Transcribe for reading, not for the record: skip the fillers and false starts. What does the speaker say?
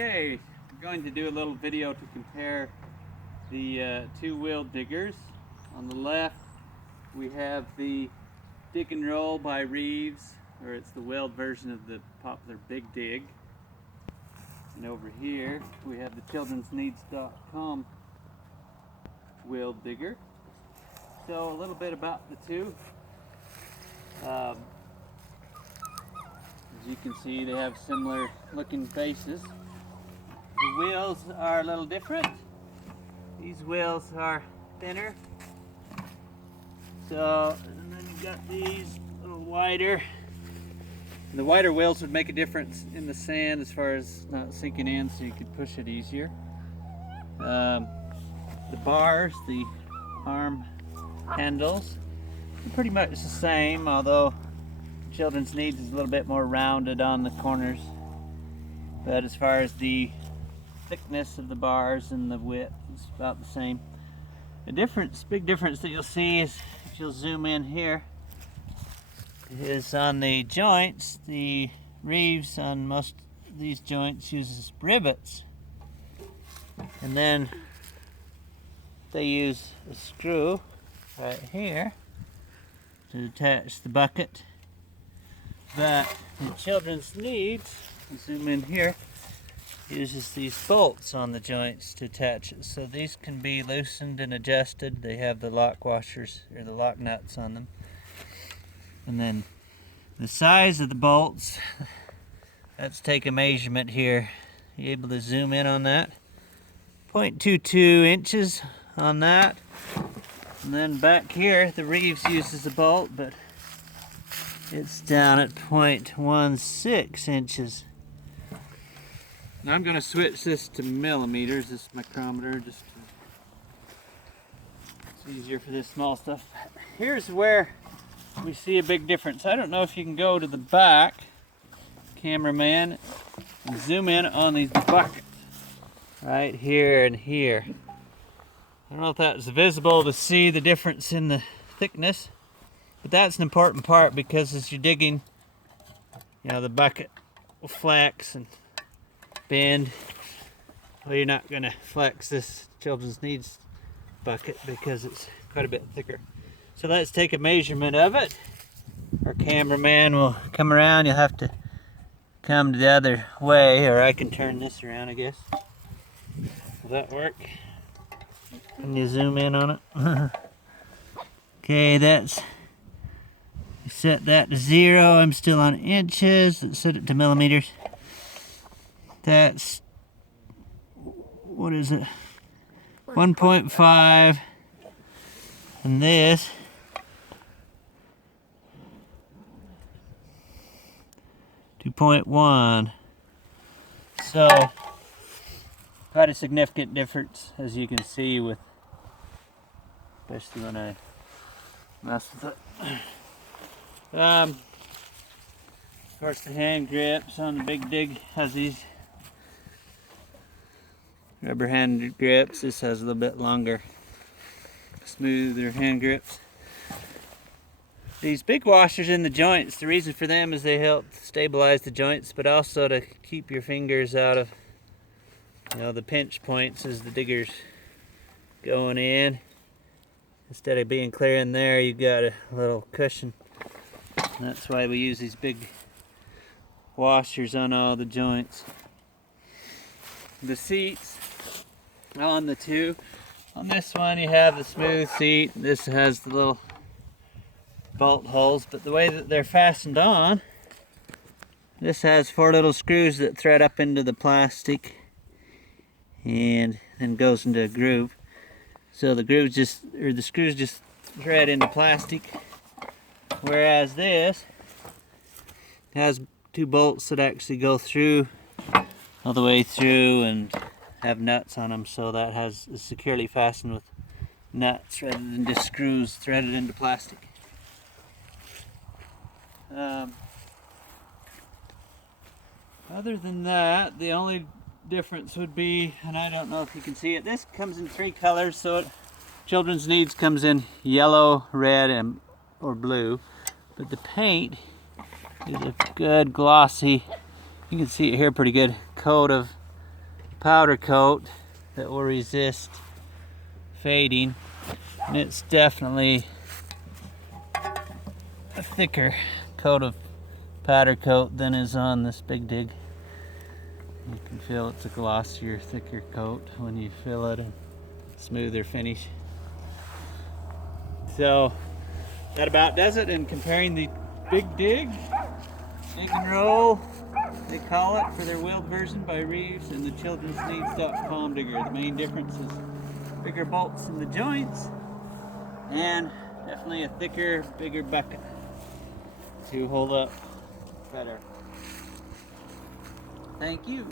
Okay, I'm going to do a little video to compare the two-wheel diggers. On the left we have the Dig and Roll by Reeves, or it's the wheeled version of the popular Big Dig. And over here we have the childrensneeds.com wheeled digger. So a little bit about the two. As you can see, they have similar looking faces. The wheels are a little different. These wheels are thinner. So, and then you've got these a little wider. And the wider wheels would make a difference in the sand as far as not sinking in, so you could push it easier. The bars, the arm handles, are pretty much the same, although Children's Needs is a little bit more rounded on the corners. But as far as the thickness of the bars and the width, it's about the same. The big difference that you'll see is, if you'll zoom in here, is on the joints. The Reeves on most of these joints uses rivets, and then they use a screw right here to attach the bucket. But the Children's Needs, zoom in here, uses these bolts on the joints to attach it. So these can be loosened and adjusted. They have the lock washers, or the lock nuts on them. And then the size of the bolts, let's take a measurement here. You able to zoom in on that? 0.22 inches on that. And then back here, the Reeves uses a bolt, but it's down at 0.16 inches. Now I'm going to switch this to millimeters, this micrometer, just to, it's easier for this small stuff. Here's where we see a big difference. I don't know if you can go to the back, cameraman, and zoom in on these buckets right here and here. I don't know if that's visible to see the difference in the thickness, but that's an important part, because as you're digging, you know, the bucket will flex and bend. Well, you're not going to flex this Children's Needs bucket because it's quite a bit thicker. So let's take a measurement of it. Our cameraman will come around. You'll have to come the other way, or I can turn this around, I guess. Will that work? Can you zoom in on it? Okay, that's, set that to 0. I'm still on inches. Let's set it to millimeters. That's, what is it? 1.5. And this, .1. So quite a significant difference, as you can see, with, especially when I mess with it. Of course, the hand grips on the Big Dig has these rubber hand grips. This has a little bit longer, smoother hand grips. These big washers in the joints, the reason for them is they help stabilize the joints, but also to keep your fingers out of, you know, the pinch points as the digger's going in. Instead of being clear in there, you got a little cushion. And that's why we use these big washers on all the joints. The seats on the two. On this one you have the smooth seat. This has the little bolt holes, but the way that they're fastened on, this has 4 little screws that thread up into the plastic and then goes into a groove. So the grooves just, or the screws just thread into plastic, whereas this has 2 bolts that actually go through all the way through and have nuts on them, so that is securely fastened with nuts rather than just screws threaded into plastic. Other than that, the only difference would be, and I don't know if you can see it, this comes in 3 colors. So Children's Needs comes in yellow, red, or blue, but the paint is a good glossy, you can see it here pretty good, coat of powder coat that will resist fading, and it's definitely a thicker coat of powder coat than is on this Big Dig. You can feel it's a glossier, thicker coat when you fill it, and smoother finish. So that about does it in comparing the Big Dig and Roll, they call it, for their wheeled version by Reeves, and the childrensneeds.com digger. The main difference is bigger bolts in the joints and definitely a thicker, bigger bucket to hold up better. Thank you.